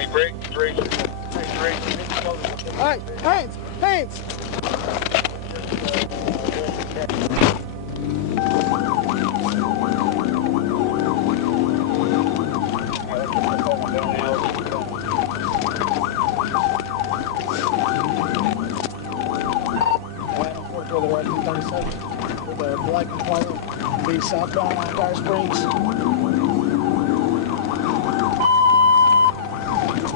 Hey, break. Alright, hands! With a black Impala, be southbound on Geyer Springs.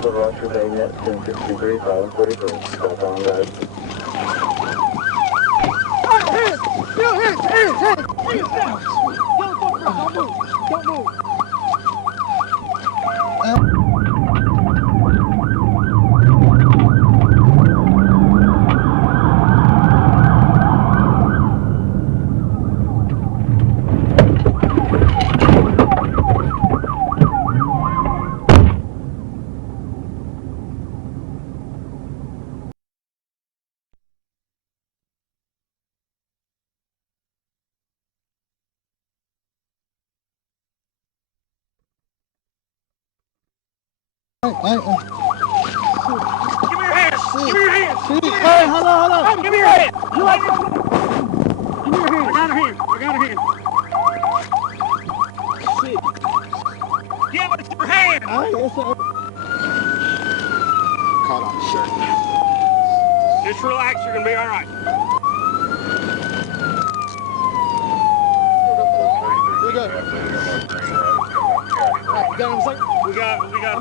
The Roger Bayonet, 1063, 543, southbound road. Hands! Yo, hands! Don't move! Give me your hands! Give me your hands! Hey, hold on! Give me your hands! You like Give me your hands! I got a hand! shit? Give us your hands! Alright, that's all. Caught on shirt. Just relax, you're gonna be alright. Here we go. Alright, you got him a second? We got a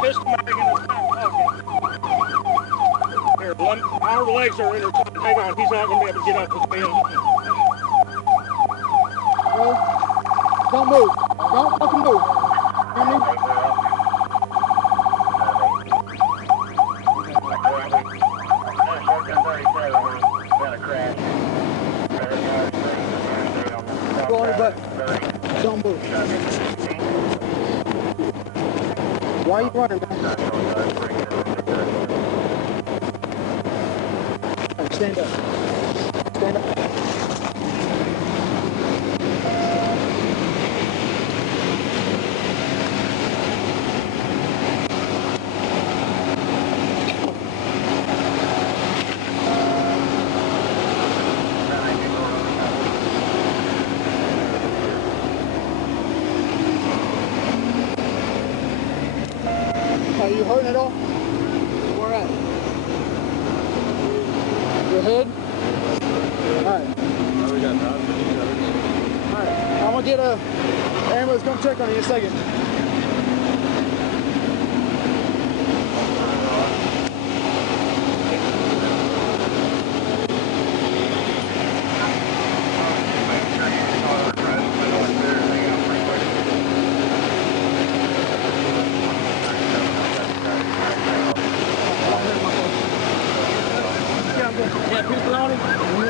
pistol mag in his back pocket. Here, our legs are intertwined. Hang on, he's not gonna be able to get up with me. Well, don't move. Don't fucking move. Hear me? Go on your butt. Don't move. Why are you running, man? Right, stand up. Stand up. Are you hurting at all? Where at? Your head? Alright. Alright. I'm gonna get a ambulance come check on you in a second.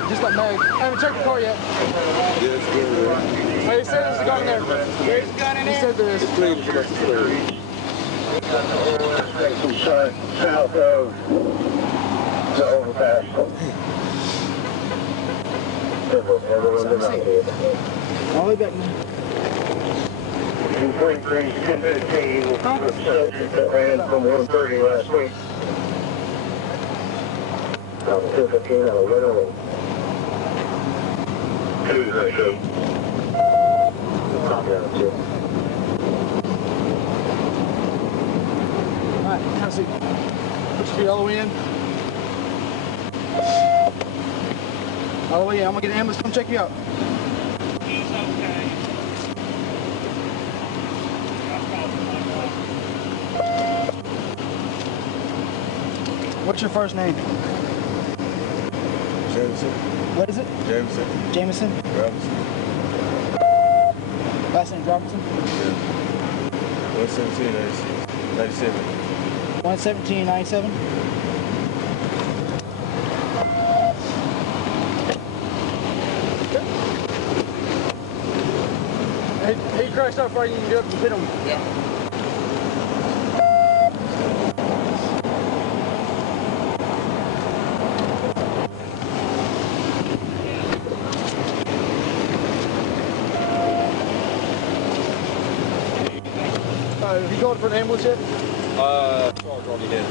Just like Mary. I haven't checked the car yet. Yeah, it's good. Hey, he said there's a gun in there. There's a gun in He there? said there is. It's clean. It's clean. South of the overpass. All the way back, man. 243, 1015, the subject that ran from 130 last week. 215 on a literally. Tuesday, so. Copy on it, too. Alright, have a seat. Put your feet all the way in. All the way in. I'm gonna get an ambulance, come check you out. He's okay. What's your first name? Jameson. What is it? Jameson. Jameson? Robinson. Last name Robinson? Yeah. 117, 97. 117, 97? He crashed out before you can get up and hit him. Yeah. Have you called for an ambulance yet? Charge already did.